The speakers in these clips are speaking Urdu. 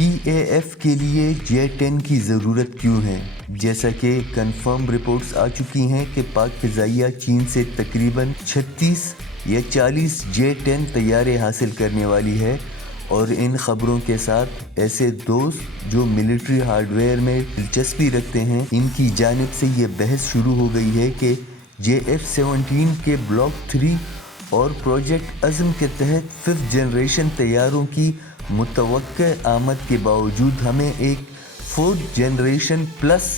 PAF کے لیے J-10 کی ضرورت کیوں ہے؟ جیسا کہ کنفرم رپورٹس آ چکی ہیں کہ پاک فضائیہ چین سے تقریباً 36 یا 40 J-10 طیارے حاصل کرنے والی ہے، اور ان خبروں کے ساتھ ایسے دوست جو ملٹری ہارڈ ویئر میں دلچسپی رکھتے ہیں، ان کی جانب سے یہ بحث شروع ہو گئی ہے کہ JF-17 کے بلاک 3 اور پروجیکٹ عزم کے تحت 5th جنریشن طیاروں کی متوقع آمد کے باوجود ہمیں ایک 4th جنریشن پلس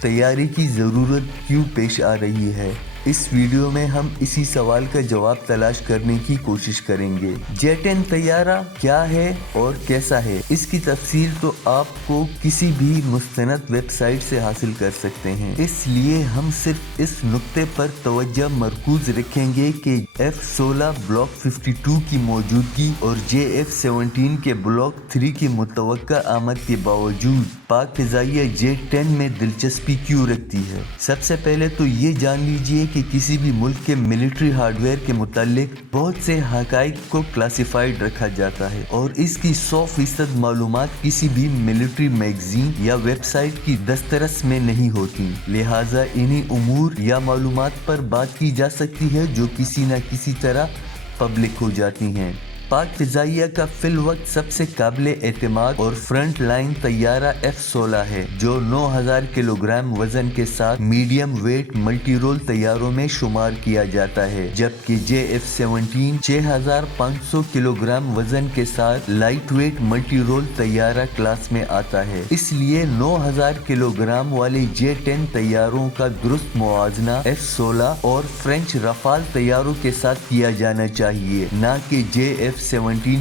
طیارے کی ضرورت کیوں پیش آ رہی ہے۔ اس ویڈیو میں ہم اسی سوال کا جواب تلاش کرنے کی کوشش کریں گے۔ J-10 طیارہ کیا ہے اور کیسا ہے؟ اس کی تفصیل تو آپ کو کسی بھی مستند ویب سائٹ سے حاصل کر سکتے ہیں، اس لیے ہم صرف اس نقطے پر توجہ مرکوز رکھیں گے کہ F-16 بلاک 52 کی موجودگی اور JF-17 کے بلاک 3 کی متوقع آمد کے باوجود پاک فضائیہ J-10 میں دلچسپی کیوں رکھتی ہے۔ سب سے پہلے تو یہ جان لیجئے کہ کسی بھی ملک کے ملٹری ہارڈ ویئر کے متعلق بہت سے حقائق کو کلاسیفائڈ رکھا جاتا ہے، اور اس کی 100% معلومات کسی بھی ملٹری میگزین یا ویب سائٹ کی دسترس میں نہیں ہوتی، لہٰذا انہی امور یا معلومات پر بات کی جا سکتی ہے جو کسی نہ کسی طرح پبلک ہو جاتی ہیں۔ پاک فضائیہ کا فی الوقت سب سے قابل اعتماد اور فرنٹ لائن طیارہ F-16 ہے، جو 9000 کلوگرام وزن کے ساتھ میڈیم ویٹ ملٹی رول طیاروں میں شمار کیا جاتا ہے، جبکہ JF-17 6500 کلوگرام وزن کے ساتھ لائٹ ویٹ ملٹی رول طیارہ کلاس میں آتا ہے۔ اس لیے 9000 کلوگرام والے J-10 طیاروں کا درست موازنہ F-16 اور فرینچ رافال طیاروں کے ساتھ کیا جانا چاہیے، نہ کہ JF-17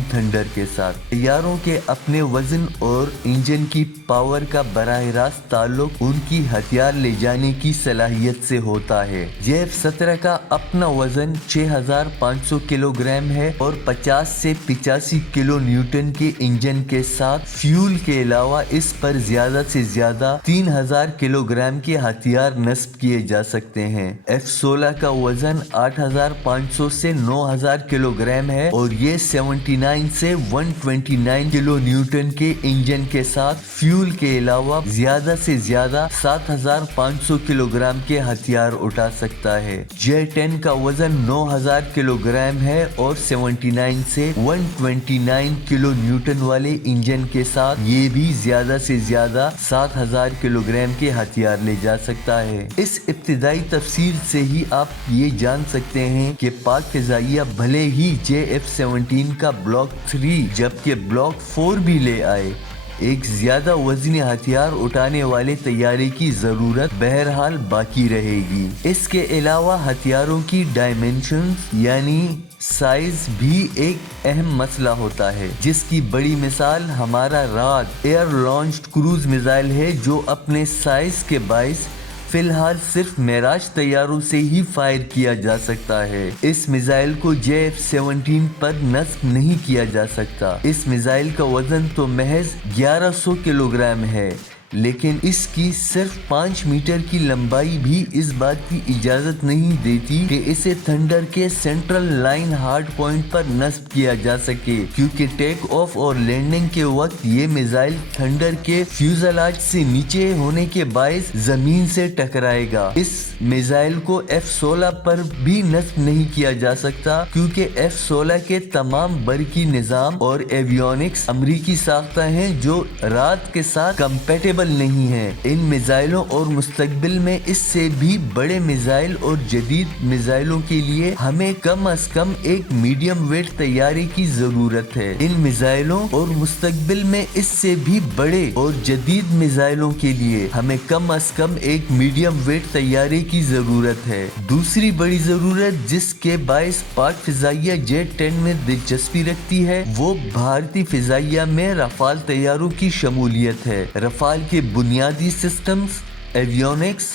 تھنڈر کے ساتھ۔ طیاروں کے اپنے وزن اور انجن کی پاور کا براہ راست تعلق ان کی ہتھیار لے جانے کی صلاحیت سے ہوتا ہے۔ JF-17 کا اپنا وزن 6500 کلوگرام ہے اور 50 سے 85 کلو نیوٹن کے انجن کے ساتھ فیول کے علاوہ اس پر زیادہ سے زیادہ 3000 کلوگرام کے ہتھیار نصب کیے جا سکتے ہیں۔ F-16 کا وزن 8500 سے 9000 کلوگرام ہے اور یہ 79 سے 129 کلو نیوٹن کے انجن کے ساتھ فیول کے علاوہ زیادہ سے زیادہ 7500 کلوگرام کے ہتھیار اٹھا سکتا ہے۔ J-10 کا وزن 9000 کلوگرام ہے اور 79 سے 129 کلو نیوٹن والے انجن کے ساتھ یہ بھی زیادہ سے زیادہ 7000 کلوگرام کے ہتھیار لے جا سکتا ہے۔ اس ابتدائی تفصیل سے ہی آپ یہ جان سکتے ہیں کہ پاک فضائیہ بھلے ہی JF-17 کا بلاک 3 جبکہ بلاک 4 بھی لے آئے، ایک زیادہ وزنی ہتھیار اٹھانے والے طیارے کی ضرورت بہرحال باقی رہے گی۔ اس کے علاوہ ہتھیاروں کی ڈائمنشنز یعنی سائز بھی ایک اہم مسئلہ ہوتا ہے، جس کی بڑی مثال ہمارا راد ایئر لانچڈ کروز میزائل ہے، جو اپنے سائز کے باعث فی الحال صرف معراج طیاروں سے ہی فائر کیا جا سکتا ہے۔ اس میزائل کو JF-17 پر نصب نہیں کیا جا سکتا۔ اس میزائل کا وزن تو محض 1100 کلوگرام ہے، لیکن اس کی صرف 5 میٹر کی لمبائی بھی اس بات کی اجازت نہیں دیتی کہ اسے تھنڈر کے سینٹرل لائن ہارڈ پوائنٹ پر نصب کیا جا سکے، کیونکہ ٹیک آف اور لینڈنگ کے وقت یہ میزائل تھنڈر کے فیوزلاج سے نیچے ہونے کے باعث زمین سے ٹکرائے گا۔ اس میزائل کو F-16 پر بھی نصب نہیں کیا جا سکتا، کیونکہ F-16 کے تمام برقی نظام اور ایویونکس امریکی ساختہ ہیں جو رات کے ساتھ کمپیٹیبل نہیں ہے۔ ان میزائلوں اور مستقبل میں اس سے بھی بڑے میزائل اور جدید میزائلوں کے لیے ہمیں کم از کم ایک میڈیم ویٹ طیارے کی ضرورت ہے۔ ان میزائلوں اور مستقبل میں اس سے بھی بڑے اور جدید میزائلوں کے لیے ہمیں کم از کم ایک میڈیم ویٹ طیارے کی ضرورت ہے۔ دوسری بڑی ضرورت جس کے باعث پاک فضائیہ J-10 میں دلچسپی رکھتی ہے، وہ بھارتی فضائیہ میں رافال طیاروں کی شمولیت ہے۔ رافال کے بنیادی سسٹمز، ایویونکس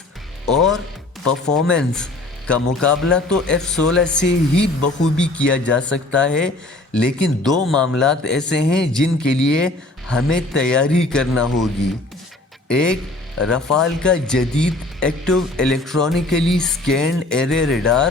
اور پرفارمنس کا مقابلہ تو F-16 سے ہی بخوبی کیا جا سکتا ہے، لیکن دو معاملات ایسے ہیں جن کے لیے ہمیں تیاری کرنا ہوگی۔ ایک، رافال کا جدید active electronically second array radar,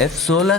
F-16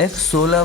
F-16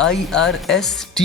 IRST